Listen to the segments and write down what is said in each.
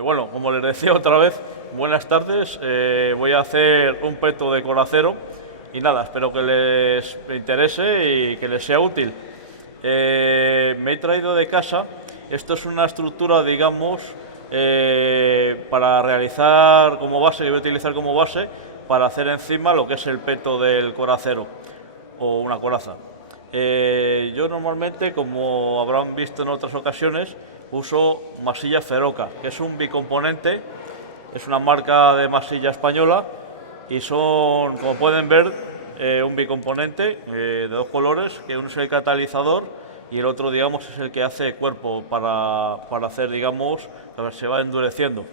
Bueno, como les decía otra vez, buenas tardes. Voy a hacer un peto de coracero y nada, espero que les interese y que les sea útil. Me he traído de casa, esto es una estructura, digamos, para realizar como base, yo voy a utilizar como base para hacer encima lo que es el peto del coracero o una coraza. Yo normalmente, como habrán visto en otras ocasiones, uso masilla Feroca, que es un bicomponente, es una marca de masilla española y son, como pueden ver, un bicomponente de dos colores, que uno es el catalizador y el otro, digamos, es el que hace cuerpo para hacer, digamos, que se va endureciendo.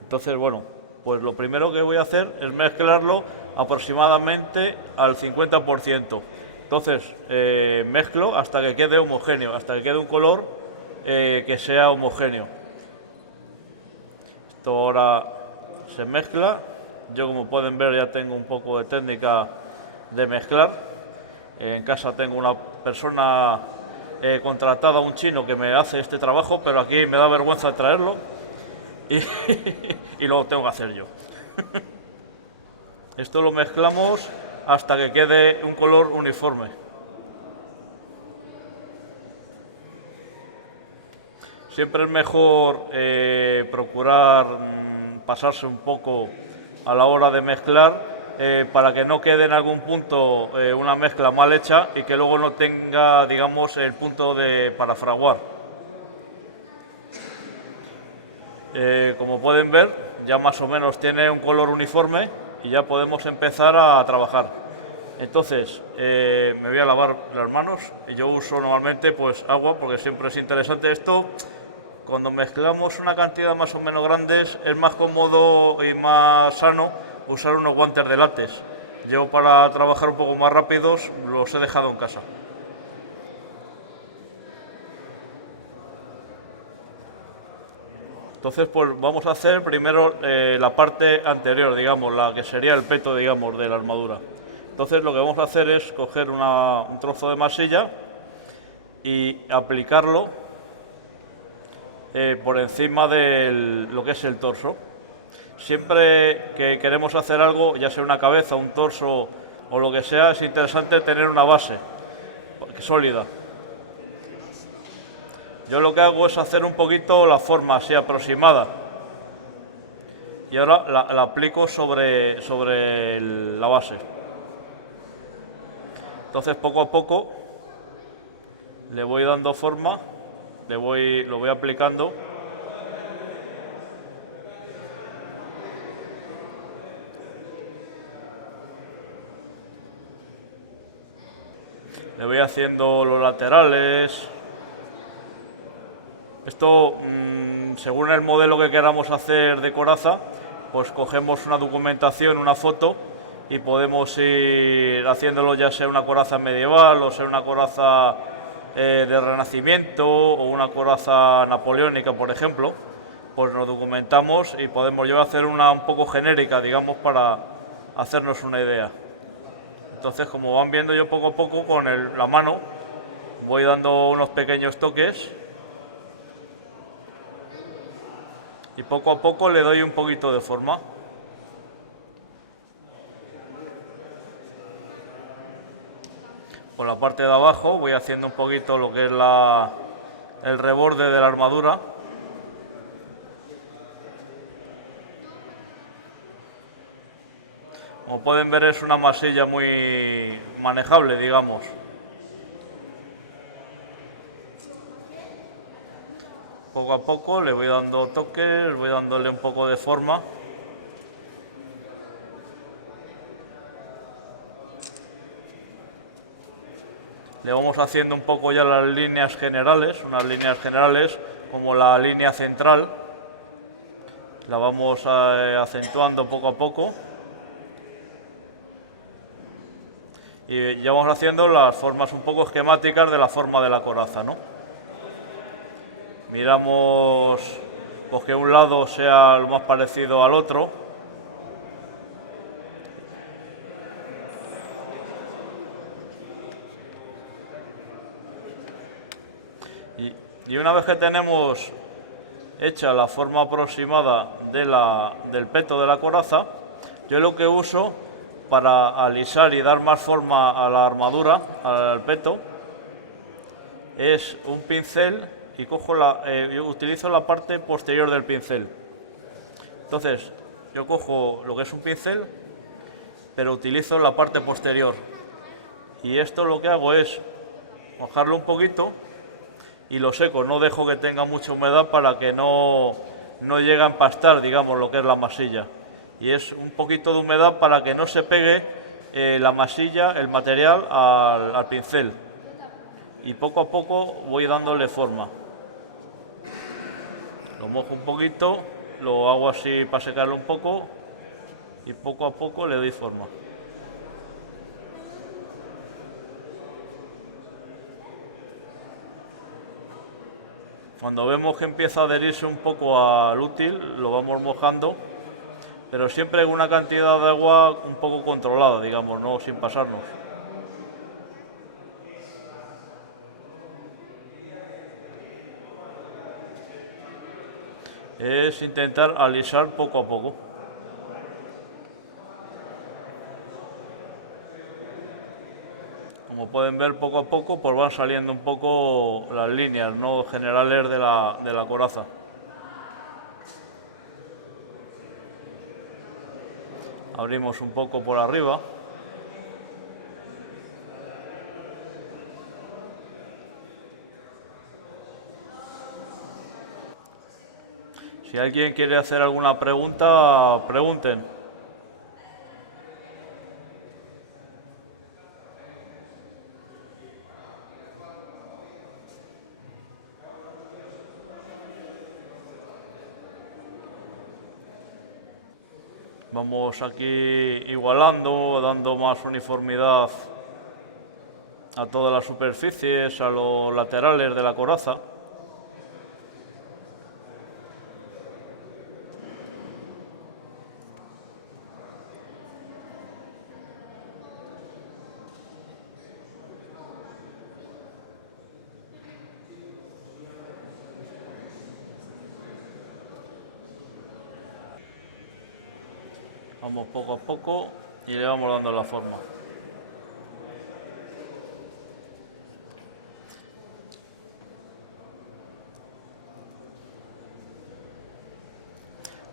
Entonces, bueno, pues lo primero que voy a hacer es mezclarlo aproximadamente al 50%. Entonces, mezclo hasta que quede homogéneo, hasta que quede un color que sea homogéneo. Esto ahora se mezcla. Yo, como pueden ver, ya tengo un poco de técnica de mezclar. En casa tengo una persona contratada, un chino, que me hace este trabajo, pero aquí me da vergüenza traerlo y, y lo tengo que hacer yo. Esto lo mezclamos hasta que quede un color uniforme. Siempre es mejor procurar pasarse un poco a la hora de mezclar para que no quede en algún punto una mezcla mal hecha y que luego no tenga, digamos, el punto para fraguar. Como pueden ver, ya más o menos tiene un color uniforme y ya podemos empezar a trabajar. Entonces, me voy a lavar las manos y yo uso normalmente pues agua, porque siempre es interesante esto. Cuando mezclamos una cantidad más o menos grande es más cómodo y más sano usar unos guantes de látex. Yo, para trabajar un poco más rápidos, los he dejado en casa. Entonces, pues vamos a hacer primero la parte anterior, digamos, la que sería el peto, digamos, de la armadura. Entonces, lo que vamos a hacer es coger un trozo de masilla y aplicarlo por encima de lo que es el torso. Siempre que queremos hacer algo, ya sea una cabeza, un torso o lo que sea, es interesante tener una base sólida. Yo lo que hago es hacer un poquito la forma así aproximada y ahora la aplico sobre la base. Entonces, poco a poco le voy dando forma, lo voy aplicando. Le voy haciendo los laterales. Esto, según el modelo que queramos hacer de coraza, pues cogemos una documentación, una foto, y podemos ir haciéndolo, ya sea una coraza medieval o sea una coraza de Renacimiento o una coraza napoleónica, por ejemplo. Pues nos documentamos y podemos yo hacer una un poco genérica, digamos, para hacernos una idea. Entonces, como van viendo, yo poco a poco con la mano voy dando unos pequeños toques y poco a poco le doy un poquito de forma. Por la parte de abajo voy haciendo un poquito lo que es el reborde de la armadura. Como pueden ver, es una masilla muy manejable, digamos. Poco a poco le voy dando toques, voy dándole un poco de forma. Le vamos haciendo un poco ya las líneas generales, unas líneas generales como la línea central. La vamos acentuando poco a poco. Y ya vamos haciendo las formas un poco esquemáticas de la forma de la coraza, ¿no? Miramos pues, que un lado sea lo más parecido al otro. Y una vez que tenemos hecha la forma aproximada del peto de la coraza, yo lo que uso para alisar y dar más forma a la armadura, al peto, es un pincel y yo utilizo la parte posterior del pincel. Entonces, yo cojo lo que es un pincel, pero utilizo la parte posterior. Y esto lo que hago es mojarlo un poquito y lo seco, no dejo que tenga mucha humedad para que no llegue a empastar, digamos, lo que es la masilla. Y es un poquito de humedad para que no se pegue la masilla, el material al pincel. Y poco a poco voy dándole forma. Lo mojo un poquito, lo hago así para secarlo un poco y poco a poco le doy forma. Cuando vemos que empieza a adherirse un poco al útil, lo vamos mojando, pero siempre en una cantidad de agua un poco controlada, digamos, no sin pasarnos. Es intentar alisar poco a poco. Como pueden ver, poco a poco pues van saliendo un poco las líneas no generales de la coraza. Abrimos un poco por arriba. Si alguien quiere hacer alguna pregunta, pregunten. Vamos aquí igualando, dando más uniformidad a todas las superficies, a los laterales de la coraza. Vamos poco a poco y le vamos dando la forma.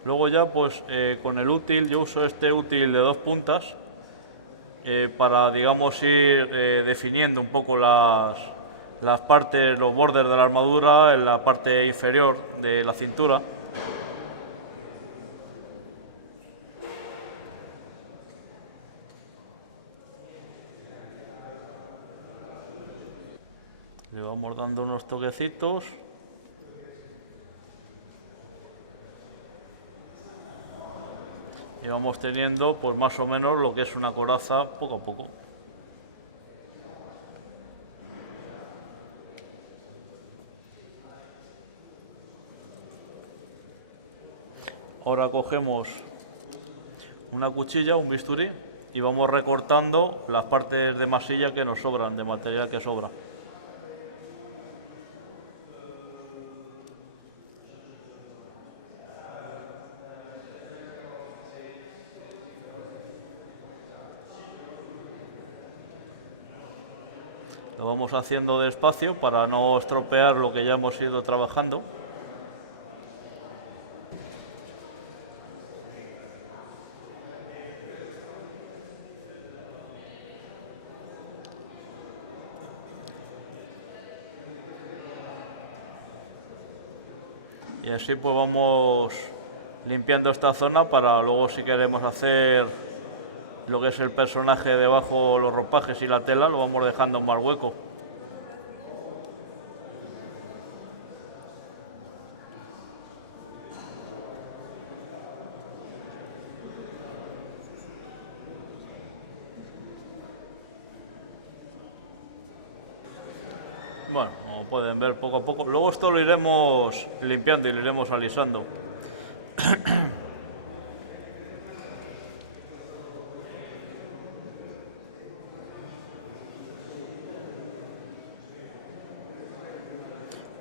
Luego ya pues con el útil, yo uso este útil de 2 puntas para digamos ir definiendo un poco las partes, los bordes de la armadura en la parte inferior de la cintura. Le vamos dando unos toquecitos. Y vamos teniendo pues más o menos lo que es una coraza poco a poco. Ahora cogemos una cuchilla, un bisturí y vamos recortando las partes de masilla que nos sobran, de material que sobra. Lo vamos haciendo despacio para no estropear lo que ya hemos ido trabajando. Y así pues vamos limpiando esta zona para luego si queremos hacer lo que es el personaje debajo, los ropajes y la tela, lo vamos dejando más hueco. Bueno, como pueden ver poco a poco. Luego esto lo iremos limpiando y lo iremos alisando.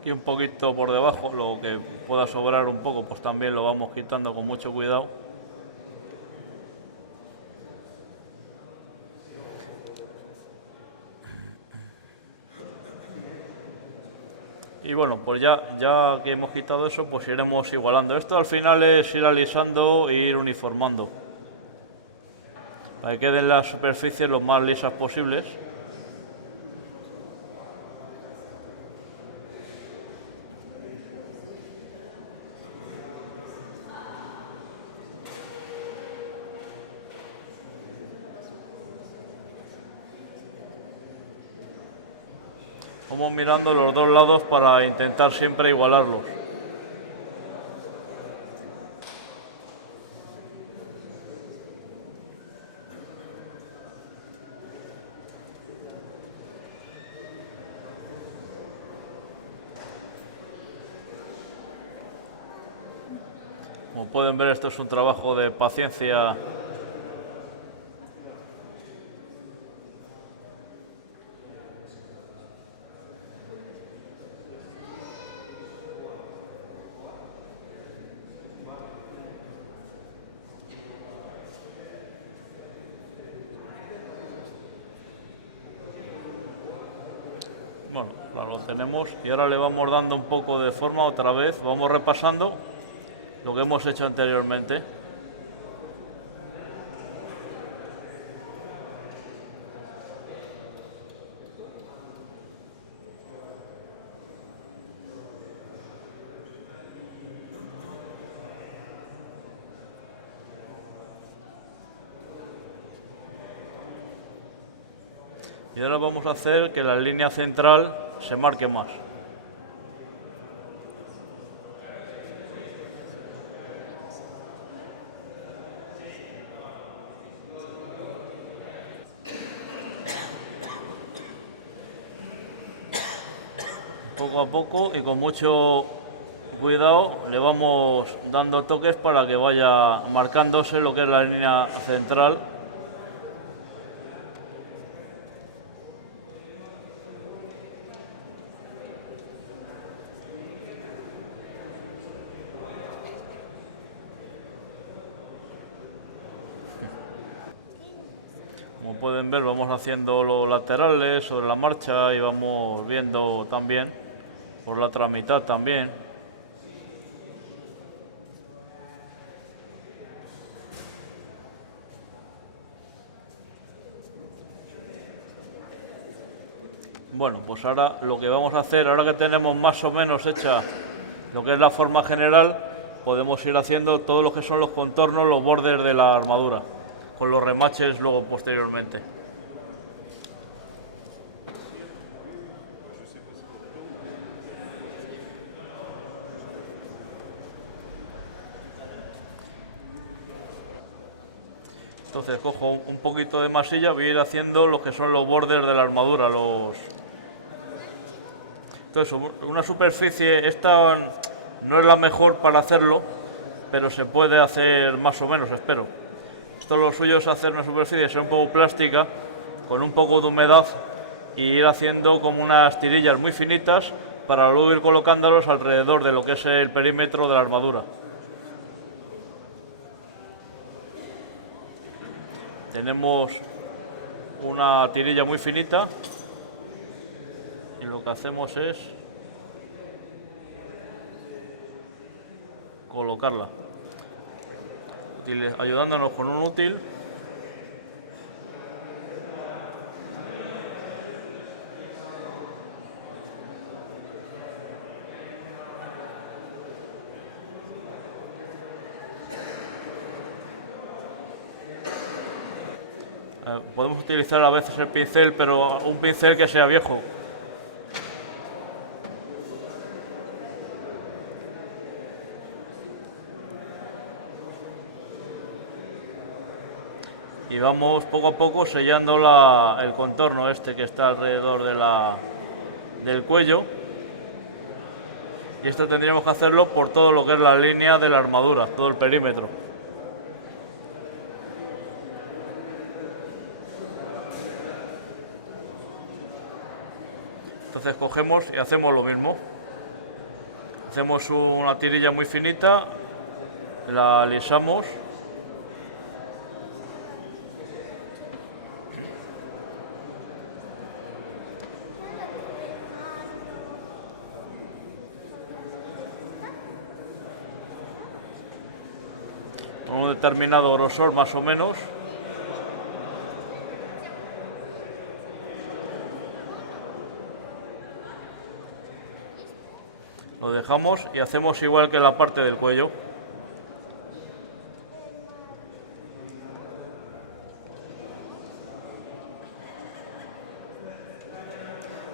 Y un poquito por debajo, lo que pueda sobrar un poco, pues también lo vamos quitando con mucho cuidado. Y bueno, pues ya que hemos quitado eso, pues iremos igualando. Esto al final es ir alisando e ir uniformando, para que queden las superficies lo más lisas posibles. Vamos mirando los dos lados para intentar siempre igualarlos. Como pueden ver, esto es un trabajo de paciencia. Bueno, lo tenemos y ahora le vamos dando un poco de forma otra vez. Vamos repasando lo que hemos hecho anteriormente. Y ahora vamos a hacer que la línea central se marque más. Poco a poco y con mucho cuidado le vamos dando toques para que vaya marcándose lo que es la línea central. Como pueden ver, vamos haciendo los laterales sobre la marcha y vamos viendo también por la otra mitad también. Bueno, pues ahora lo que vamos a hacer, ahora que tenemos más o menos hecha lo que es la forma general, podemos ir haciendo todo lo que son los contornos, los bordes de la armadura, con los remaches luego posteriormente. Entonces cojo un poquito de masilla, voy a ir haciendo lo que son los bordes de la armadura. Entonces, una superficie, esta no es la mejor para hacerlo, pero se puede hacer más o menos, espero. Esto lo suyo es hacer una superficie que sea un poco plástica, con un poco de humedad, y ir haciendo como unas tirillas muy finitas para luego ir colocándolos alrededor de lo que es el perímetro de la armadura. Tenemos una tirilla muy finita y lo que hacemos es colocarla, ayudándonos con un útil. Podemos utilizar a veces el pincel, pero un pincel que sea viejo. Y vamos poco a poco sellando el contorno este que está alrededor del cuello, y esto tendríamos que hacerlo por todo lo que es la línea de la armadura, todo el perímetro. Entonces cogemos y hacemos lo mismo. Hacemos una tirilla muy finita, la alisamos con un determinado grosor más o menos. Lo dejamos y hacemos igual que la parte del cuello.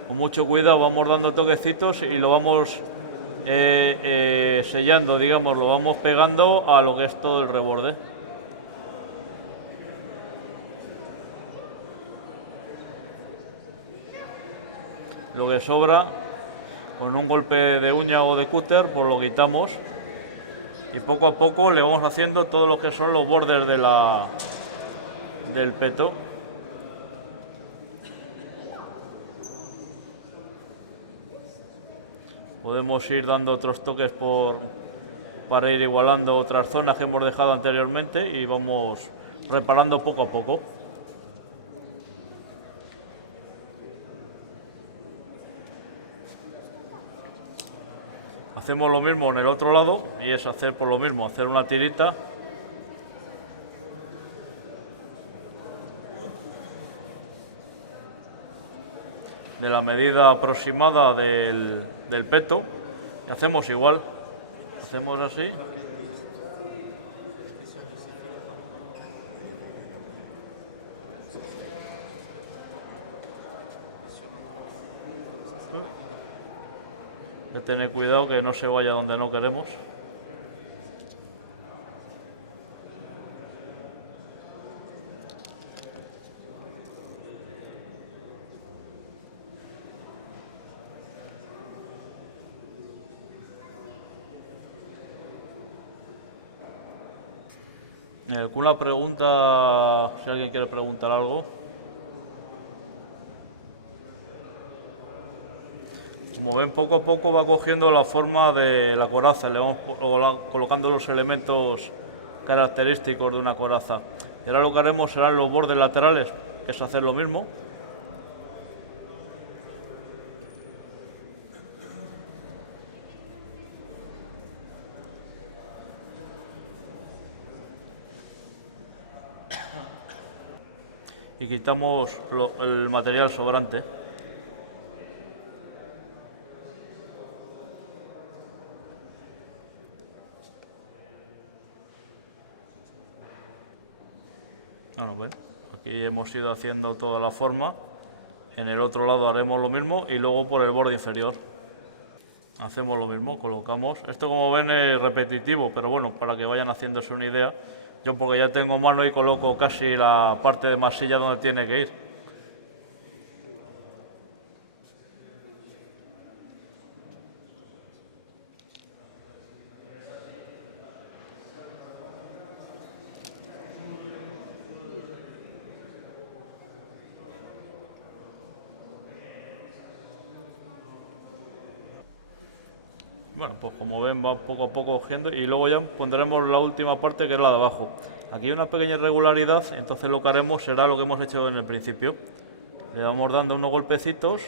Con mucho cuidado vamos dando toquecitos y lo vamos sellando, digamos, lo vamos pegando a lo que es todo el reborde. Lo que sobra, con un golpe de uña o de cúter, pues lo quitamos y poco a poco le vamos haciendo todo lo que son los bordes del peto. Podemos ir dando otros toques para ir igualando otras zonas que hemos dejado anteriormente y vamos reparando poco a poco. Hacemos lo mismo en el otro lado y es hacer por lo mismo, hacer una tirita de la medida aproximada del peto y hacemos igual, hacemos así. Hay que tener cuidado que no se vaya donde no queremos. ¿Alguna pregunta? Si alguien quiere preguntar algo. Como ven, poco a poco va cogiendo la forma de la coraza, le vamos colocando los elementos característicos de una coraza. Y ahora lo que haremos serán los bordes laterales, que es hacer lo mismo. Y quitamos el material sobrante. Bueno, ven, aquí hemos ido haciendo toda la forma. En el otro lado haremos lo mismo y luego por el borde inferior. Hacemos lo mismo, colocamos. Esto, como ven, es repetitivo, pero bueno, para que vayan haciéndose una idea. Yo, porque ya tengo mano, y coloco casi la parte de masilla donde tiene que ir. Bueno, pues como ven, va poco a poco cogiendo y luego ya pondremos la última parte, que es la de abajo. Aquí hay una pequeña irregularidad, entonces lo que haremos será lo que hemos hecho en el principio. Le vamos dando unos golpecitos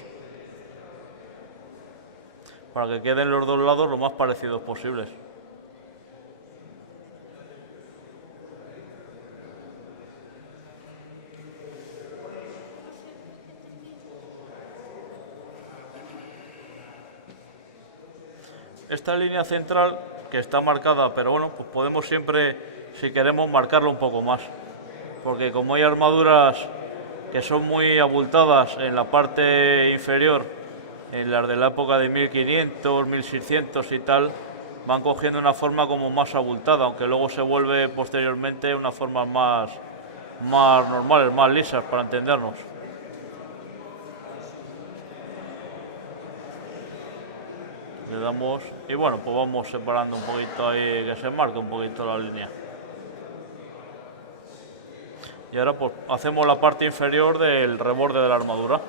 para que queden los dos lados lo más parecidos posibles. Esta línea central, que está marcada, pero bueno, pues podemos siempre, si queremos, marcarlo un poco más, porque como hay armaduras que son muy abultadas en la parte inferior, en las de la época de 1500, 1600 y tal, van cogiendo una forma como más abultada, aunque luego se vuelve posteriormente una forma más normales, más lisas, para entendernos. Le damos y bueno, pues vamos separando un poquito ahí, que se marque un poquito la línea. Y ahora pues hacemos la parte inferior del reborde de la armadura.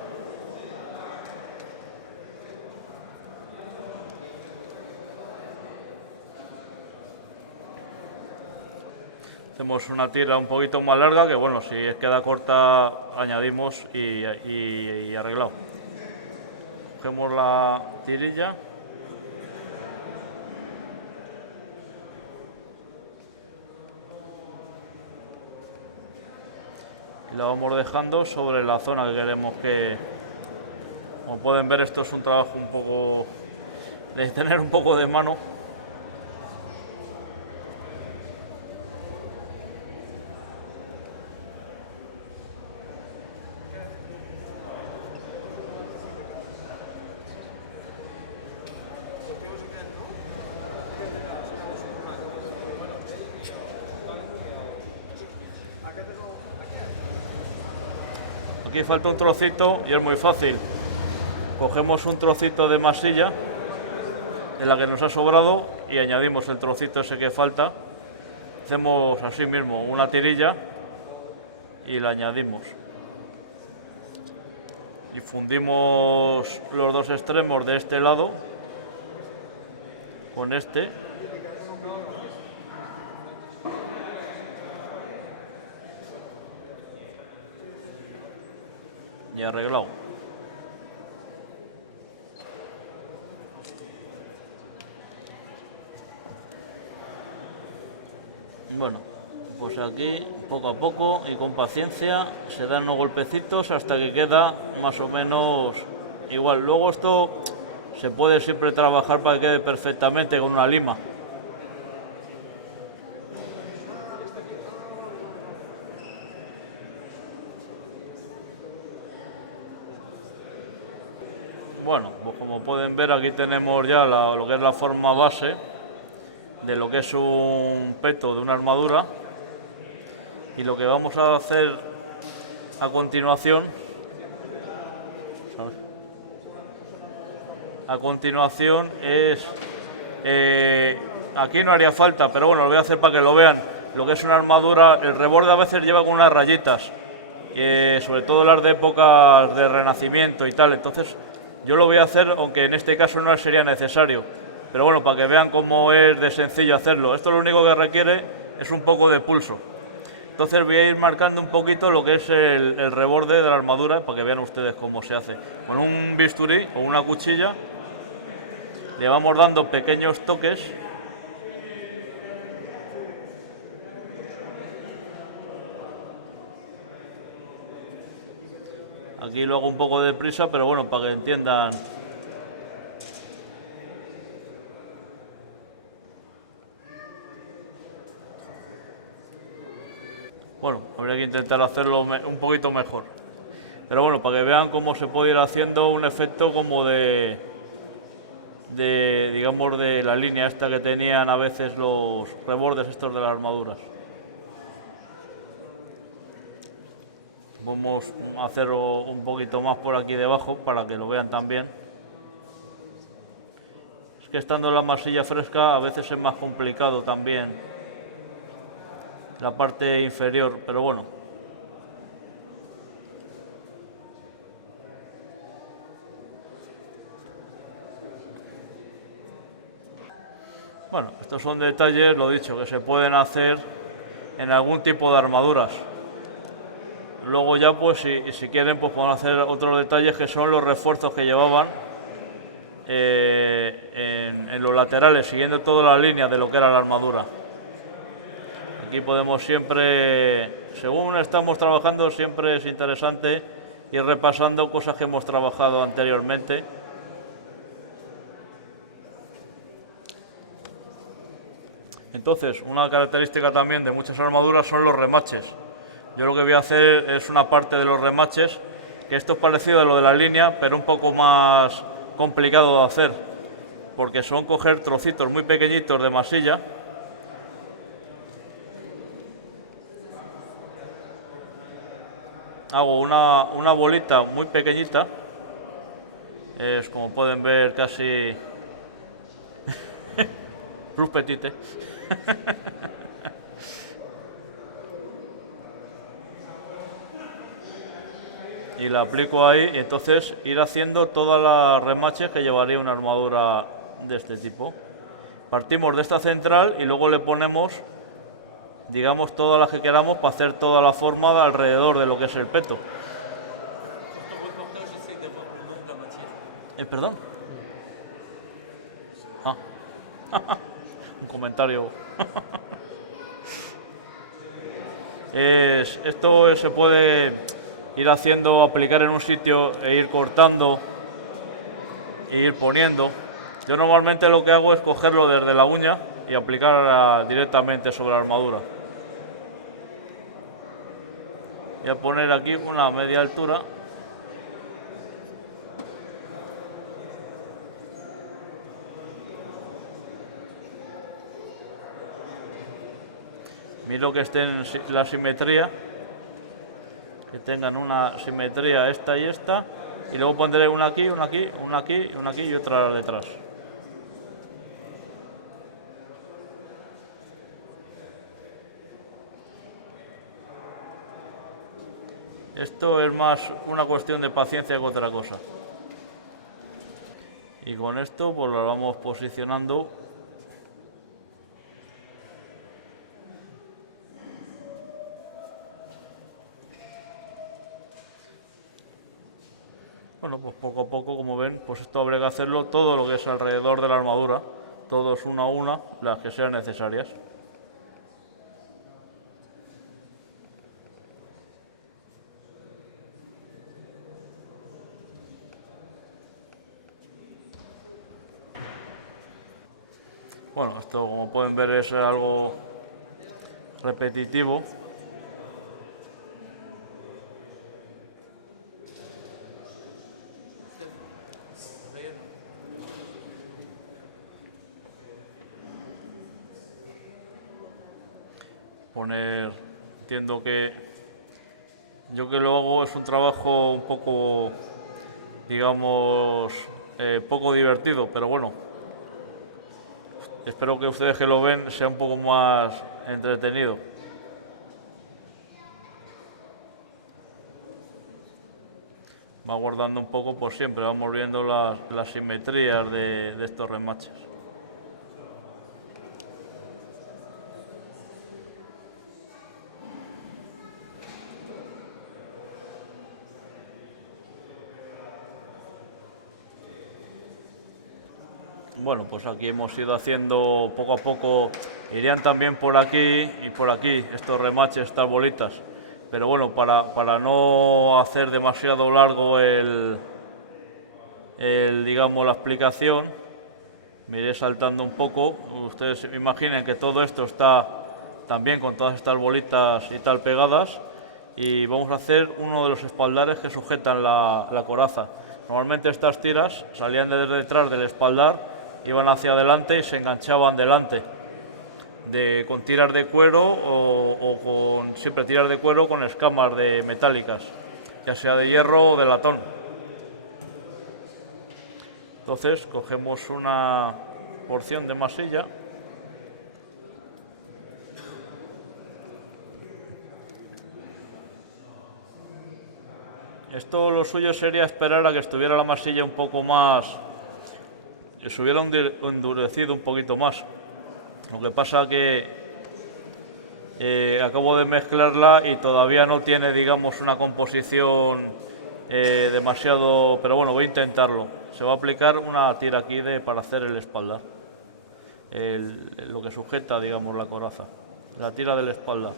Hacemos una tira un poquito más larga, que bueno, si queda corta añadimos y arreglado. Cogemos la tirilla. Y la vamos dejando sobre la zona que queremos que... Como pueden ver, esto es un trabajo un poco de tener un poco de mano. Aquí falta un trocito y es muy fácil. Cogemos un trocito de masilla de la que nos ha sobrado y añadimos el trocito ese que falta. Hacemos así mismo una tirilla y la añadimos. Y fundimos los dos extremos de este lado con este. Y arreglado. Bueno, pues aquí poco a poco y con paciencia se dan unos golpecitos hasta que queda más o menos igual. Luego esto se puede siempre trabajar para que quede perfectamente con una lima. Bueno, pues como pueden ver aquí tenemos ya lo que es la forma base de lo que es un peto de una armadura, y lo que vamos a hacer a continuación es aquí no haría falta, pero bueno, lo voy a hacer para que lo vean. Lo que es una armadura, el reborde a veces lleva con unas rayitas, sobre todo las de épocas de Renacimiento y tal. Entonces yo lo voy a hacer, aunque en este caso no sería necesario, pero bueno, para que vean cómo es de sencillo hacerlo. Esto lo único que requiere es un poco de pulso. Entonces voy a ir marcando un poquito lo que es el reborde de la armadura para que vean ustedes cómo se hace. Con un bisturí o una cuchilla le vamos dando pequeños toques . Aquí lo hago un poco deprisa, pero bueno, para que entiendan. Bueno, habría que intentar hacerlo un poquito mejor. Pero bueno, para que vean cómo se puede ir haciendo un efecto como digamos, de la línea esta que tenían a veces los rebordes estos de las armaduras. Vamos a hacerlo un poquito más por aquí debajo para que lo vean también. Es que estando la masilla fresca a veces es más complicado también la parte inferior, pero bueno. Bueno, estos son detalles, lo dicho, que se pueden hacer en algún tipo de armaduras. Luego ya, pues, si quieren, pues pueden hacer otros detalles que son los refuerzos que llevaban en los laterales, siguiendo toda la línea de lo que era la armadura. Aquí podemos siempre, según estamos trabajando, siempre es interesante ir repasando cosas que hemos trabajado anteriormente. Entonces, una característica también de muchas armaduras son los remaches. Yo lo que voy a hacer es una parte de los remaches, que esto es parecido a lo de la línea, pero un poco más complicado de hacer, porque son coger trocitos muy pequeñitos de masilla, hago una bolita muy pequeñita, es como pueden ver casi Plus petite. Y la aplico ahí y entonces ir haciendo todas las remaches que llevaría una armadura de este tipo. Partimos de esta central y luego le ponemos, digamos, todas las que queramos para hacer toda la forma de alrededor de lo que es el peto. Perdón. Ah, un comentario. Esto se puede ir haciendo, aplicar en un sitio e ir cortando e ir poniendo. Yo normalmente lo que hago es cogerlo desde la uña y aplicar directamente sobre la armadura. Voy a poner aquí una media altura. Miro que estén la simetría, que tengan una simetría esta y esta, y luego pondré una aquí, una aquí, una aquí, una aquí y otra detrás. Esto es más una cuestión de paciencia que otra cosa. Y con esto pues lo vamos posicionando. Bueno, pues poco a poco, como ven, pues esto habrá que hacerlo todo lo que es alrededor de la armadura, todos una a una, las que sean necesarias. Bueno, esto como pueden ver es algo repetitivo. Entiendo que yo que lo hago es un trabajo un poco, digamos, poco divertido, pero bueno, espero que ustedes que lo ven sea un poco más entretenido. Va guardando un poco por siempre, vamos viendo las simetrías de estos remaches. Bueno, pues aquí hemos ido haciendo poco a poco, irían también por aquí y por aquí estos remaches, estas bolitas. Pero bueno, para no hacer demasiado largo digamos, la explicación, me iré saltando un poco. Ustedes imaginen que todo esto está también con todas estas bolitas y tal pegadas. Y vamos a hacer uno de los espaldares que sujetan la coraza. Normalmente estas tiras salían desde detrás del espaldar, iban hacia adelante y se enganchaban delante. Con tiras de cuero o con siempre tiras de cuero con escamas de metálicas, ya sea de hierro o de latón. Entonces cogemos una porción de masilla. Esto lo suyo sería esperar a que estuviera la masilla un poco más, que se hubiera endurecido un poquito más. Lo que pasa que acabo de mezclarla y todavía no tiene, digamos, una composición demasiado, pero bueno, voy a intentarlo. Se va a aplicar una tira aquí para hacer el espalda, lo que sujeta, digamos, la coraza, la tira del espalda.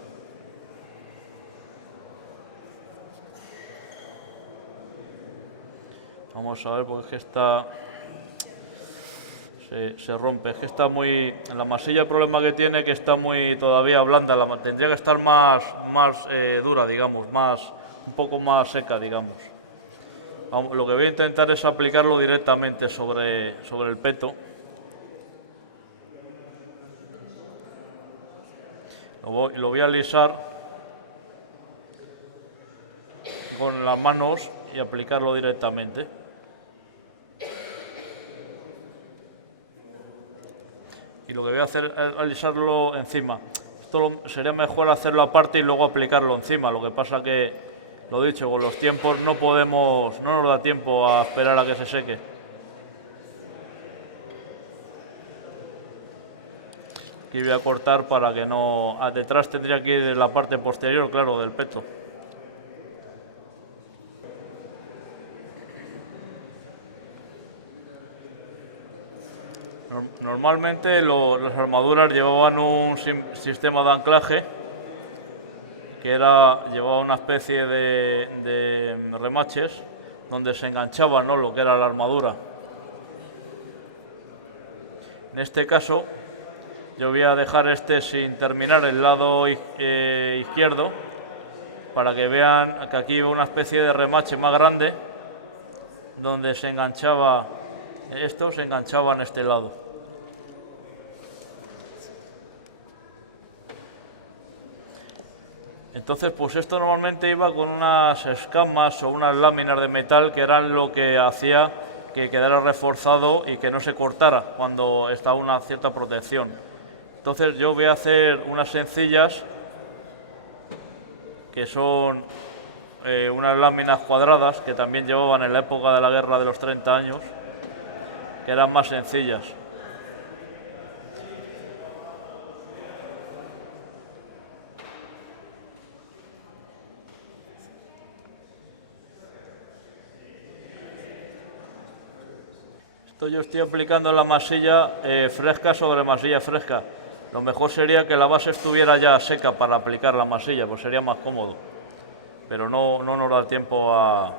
Vamos a ver, porque es que está, se rompe, es que está muy, en la masilla el problema que tiene es que está muy todavía blanda, tendría que estar más dura, digamos, un poco más seca, digamos. Lo que voy a intentar es aplicarlo directamente sobre el peto. Lo voy a alisar con las manos y aplicarlo directamente. y lo que voy a hacer es alisarlo encima. Sería mejor hacerlo aparte y luego aplicarlo encima. Lo que pasa que, lo dicho, con los tiempos no nos da tiempo a esperar a que se seque. Aquí voy a cortar para que no... Detrás tendría que ir la parte posterior, claro, del peto. Normalmente las armaduras llevaban un sistema de anclaje que llevaba una especie de remaches donde se enganchaba, ¿no?, lo que era la armadura. En este caso yo voy a dejar este sin terminar el lado izquierdo para que vean que aquí iba una especie de remache más grande donde se enganchaba en este lado. Entonces, pues esto normalmente iba con unas escamas o unas láminas de metal que eran lo que hacía que quedara reforzado y que no se cortara cuando estaba una cierta protección. Entonces yo voy a hacer unas sencillas que son unas láminas cuadradas que también llevaban en la época de la guerra de los 30 años, que eran más sencillas. Esto yo estoy aplicando la masilla fresca sobre masilla fresca. Lo mejor sería que la base estuviera ya seca para aplicar la masilla, pues sería más cómodo. Pero no nos da tiempo a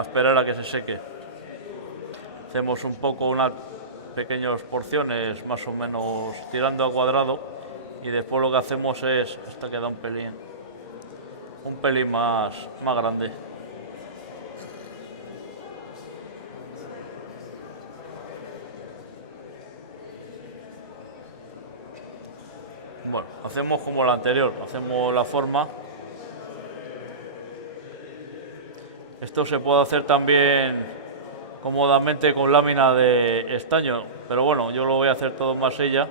esperar a que se seque. Hacemos un poco unas pequeñas porciones, más o menos tirando a cuadrado, y después lo que hacemos es, esta queda un pelín más grande. Bueno, hacemos como la anterior, hacemos la forma. Esto se puede hacer también cómodamente con lámina de estaño, pero bueno, yo lo voy a hacer todo en masilla.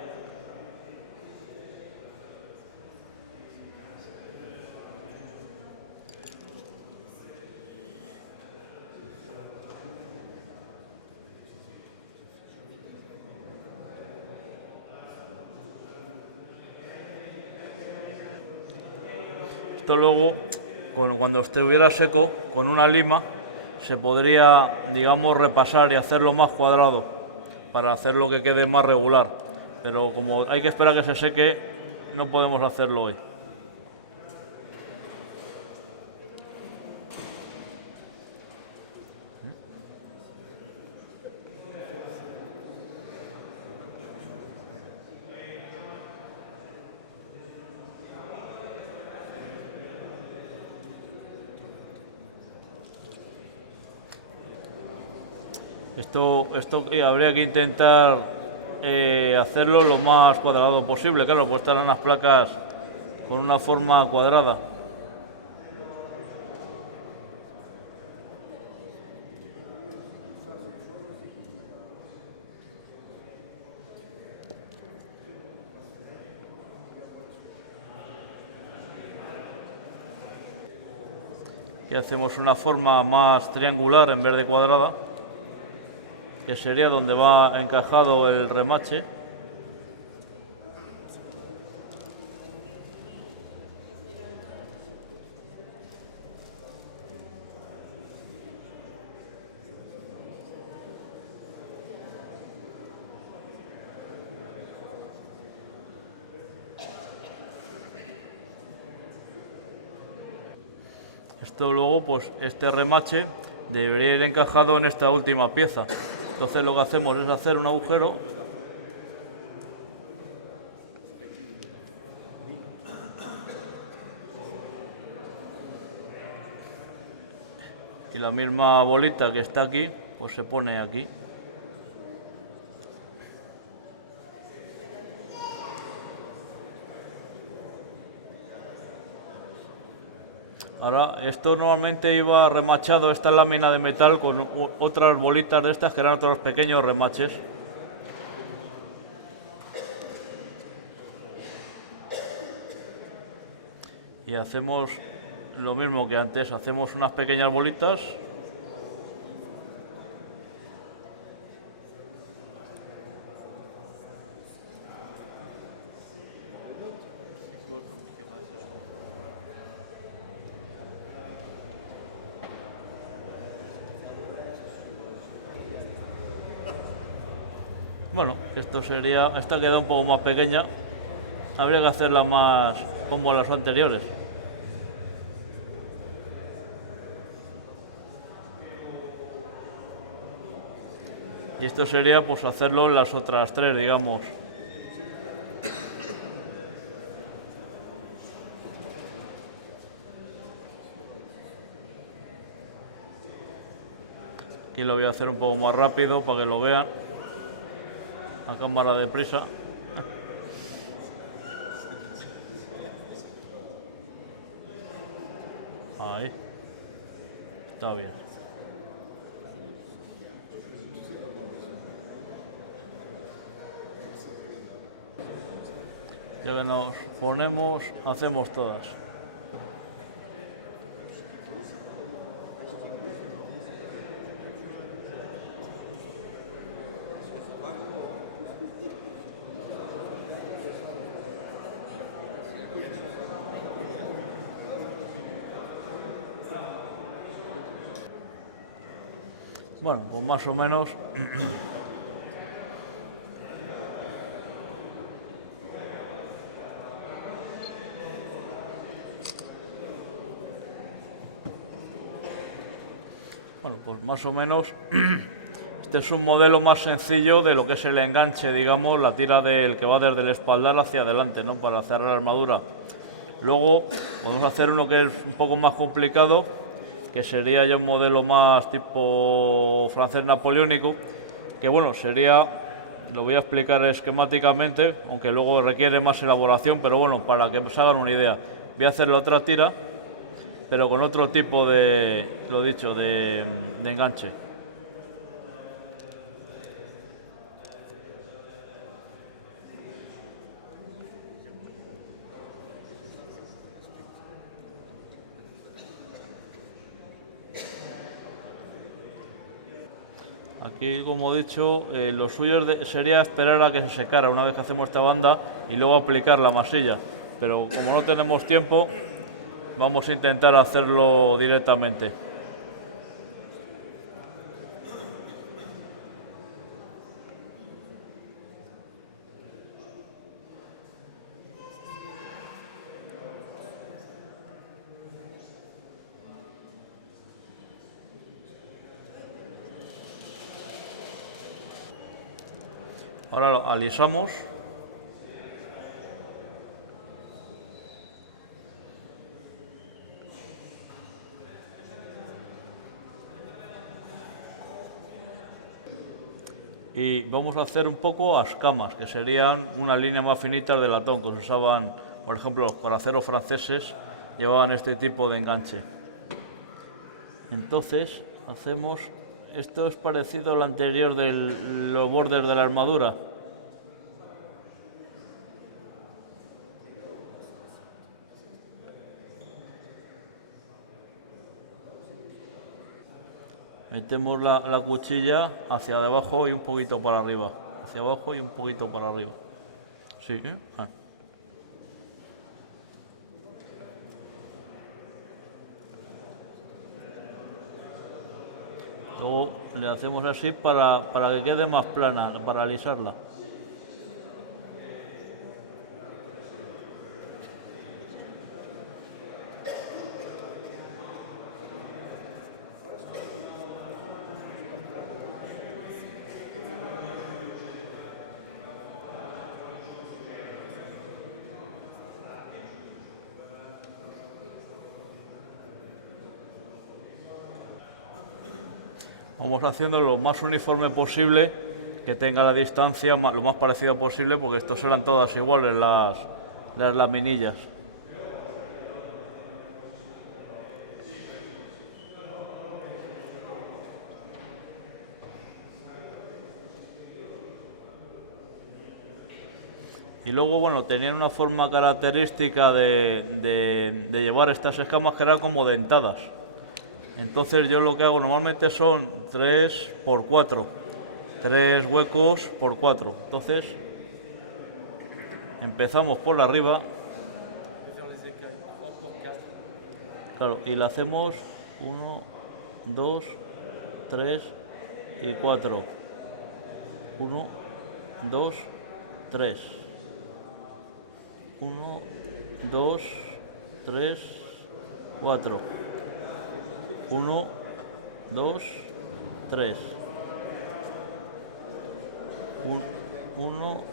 Esto luego, cuando estuviera seco, con una lima, se podría, digamos, repasar y hacerlo más cuadrado para hacerlo que quede más regular. Pero como hay que esperar a que se seque, no podemos hacerlo hoy. Esto habría que intentar hacerlo lo más cuadrado posible, claro, pues estarán las placas con una forma cuadrada. Y hacemos una forma más triangular en vez de cuadrada, que sería donde va encajado el remache. Esto luego, pues este remache debería ir encajado en esta última pieza. Entonces lo que hacemos es hacer un agujero y la misma bolita que está aquí, pues se pone aquí. Ahora, esto normalmente iba remachado, esta lámina de metal, con otras bolitas de estas que eran otros pequeños remaches. Y hacemos lo mismo que antes, hacemos unas pequeñas bolitas. Bueno, esta queda un poco más pequeña. Habría que hacerla más como las anteriores. Y esto sería pues hacerlo en las otras tres, digamos. Aquí lo voy a hacer un poco más rápido para que lo vean a cámara de prisa. Ahí. Está bien. Ya que nos ponemos, hacemos todas. Bueno, pues más o menos. Bueno, pues más o menos. Este es un modelo más sencillo de lo que es el enganche, digamos, la tira del que va desde el espaldar hacia adelante, ¿no? Para cerrar la armadura. Luego podemos hacer uno que es un poco más complicado, que sería ya un modelo más tipo francés napoleónico, que bueno, sería, lo voy a explicar esquemáticamente, aunque luego requiere más elaboración, pero bueno, para que se hagan una idea. Voy a hacer la otra tira, pero con otro tipo de, lo dicho, de enganche. Aquí, como he dicho, lo suyo sería esperar a que se secara una vez que hacemos esta banda y luego aplicar la masilla. Pero como no tenemos tiempo, vamos a intentar hacerlo directamente. Ahora lo alisamos. Y vamos a hacer un poco a escamas, que serían una línea más finita de latón, que se usaban, por ejemplo, los coraceros franceses llevaban este tipo de enganche. Entonces, hacemos, esto es parecido al anterior de los bordes de la armadura. Metemos la cuchilla hacia abajo y un poquito para arriba. Hacia abajo y un poquito para arriba. Sí, ¿eh? Ah. Luego le hacemos así para que quede más plana, para alisarla. Vamos haciendo lo más uniforme posible, que tenga la distancia lo más parecida posible, porque estos serán todas iguales las laminillas. Y luego, bueno, tenían una forma característica de llevar estas escamas que eran como dentadas. Entonces yo lo que hago normalmente son 3 por 4, 3 huecos por 4. Entonces empezamos por la arriba, claro, y le hacemos 1, 2, 3 y 4. 1, 2, 3. 1, 2, 3, 4. 1, 2, 3. 1,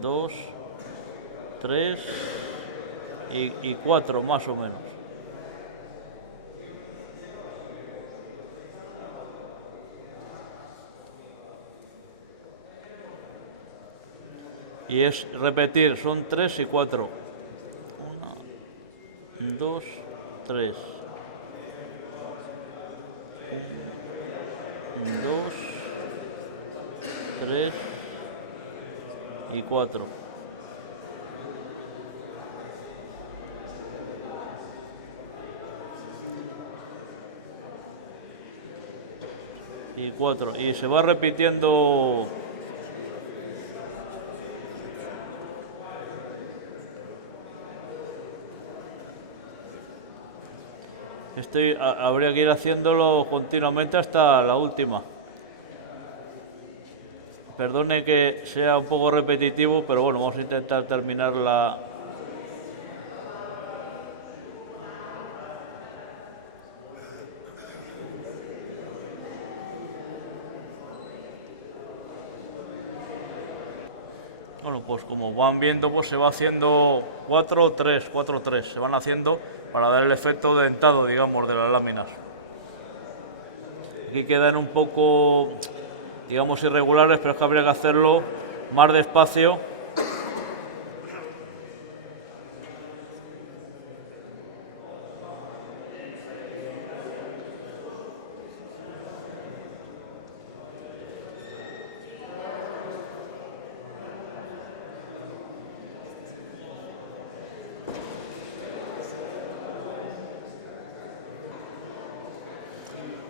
2, 3 y 4 más o menos. Y es repetir, son 3 y 4. 1, 2, 3. 2, 3 y 4. Y 4. Y se va repitiendo. Habría que ir haciéndolo continuamente hasta la última. Perdone que sea un poco repetitivo, pero bueno, vamos a intentar terminarla. Bueno, pues como van viendo, pues se va haciendo 4, 3, 4, 3. Se van haciendo para dar el efecto dentado, digamos, de las láminas. Aquí quedan un poco, digamos, irregulares, pero es que habría que hacerlo más despacio.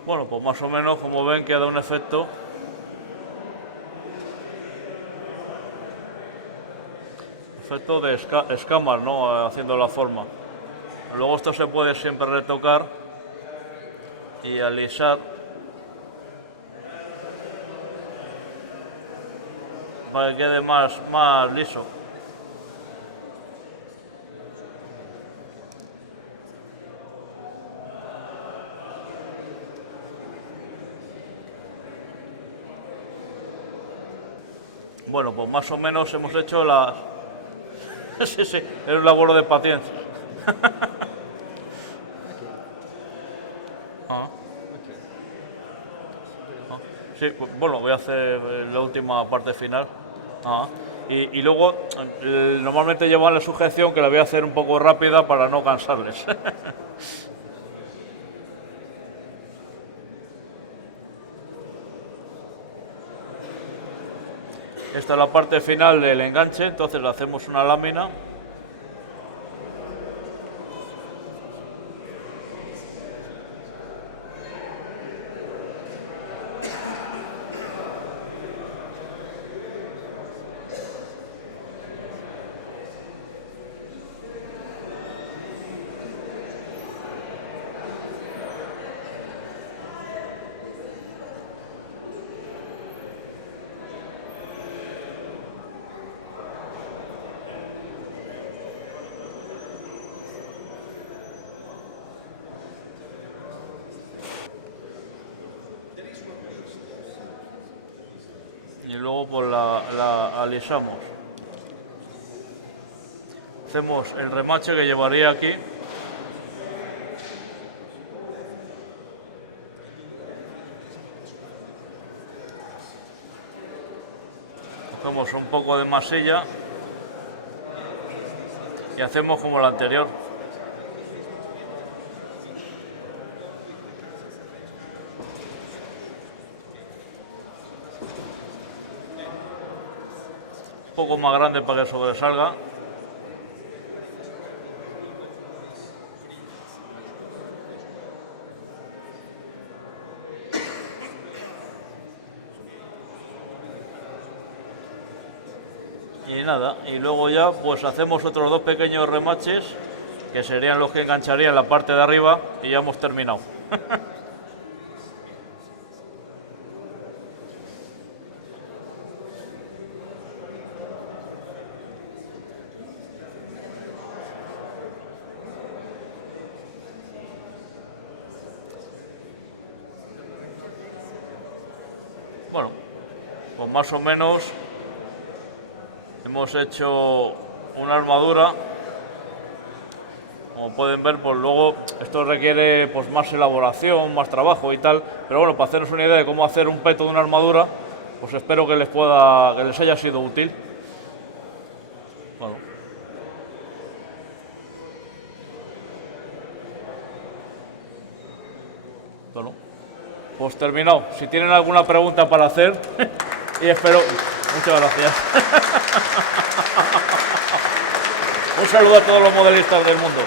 Bueno, pues más o menos, como ven, queda un efecto. Efecto de escamas, ¿no? Haciendo la forma. Luego esto se puede siempre retocar y alisar para que quede más liso. Bueno, pues más o menos hemos hecho las... sí, sí, es un labor de paciencia. Ah. Sí, pues, bueno, voy a hacer la última parte final. Ah. Y luego, normalmente llevan la sujeción que la voy a hacer un poco rápida para no cansarles. Esta es la parte final del enganche, entonces le hacemos una lámina. Y luego pues la alisamos. Hacemos el remache que llevaría aquí. Cogemos un poco de masilla y hacemos como la anterior. poco más grande para que sobresalga. Y nada, y luego ya pues hacemos otros 2 pequeños remaches, que serían los que engancharían la parte de arriba, y ya hemos terminado. Bueno, pues más o menos hemos hecho una armadura. Como pueden ver, pues luego esto requiere pues más elaboración, más trabajo y tal, pero bueno, para hacernos una idea de cómo hacer un peto de una armadura, pues espero que les haya sido útil. Bueno. Bueno, pues terminado. Si tienen alguna pregunta para hacer, y espero... Muchas gracias. Un saludo a todos los modelistas del mundo.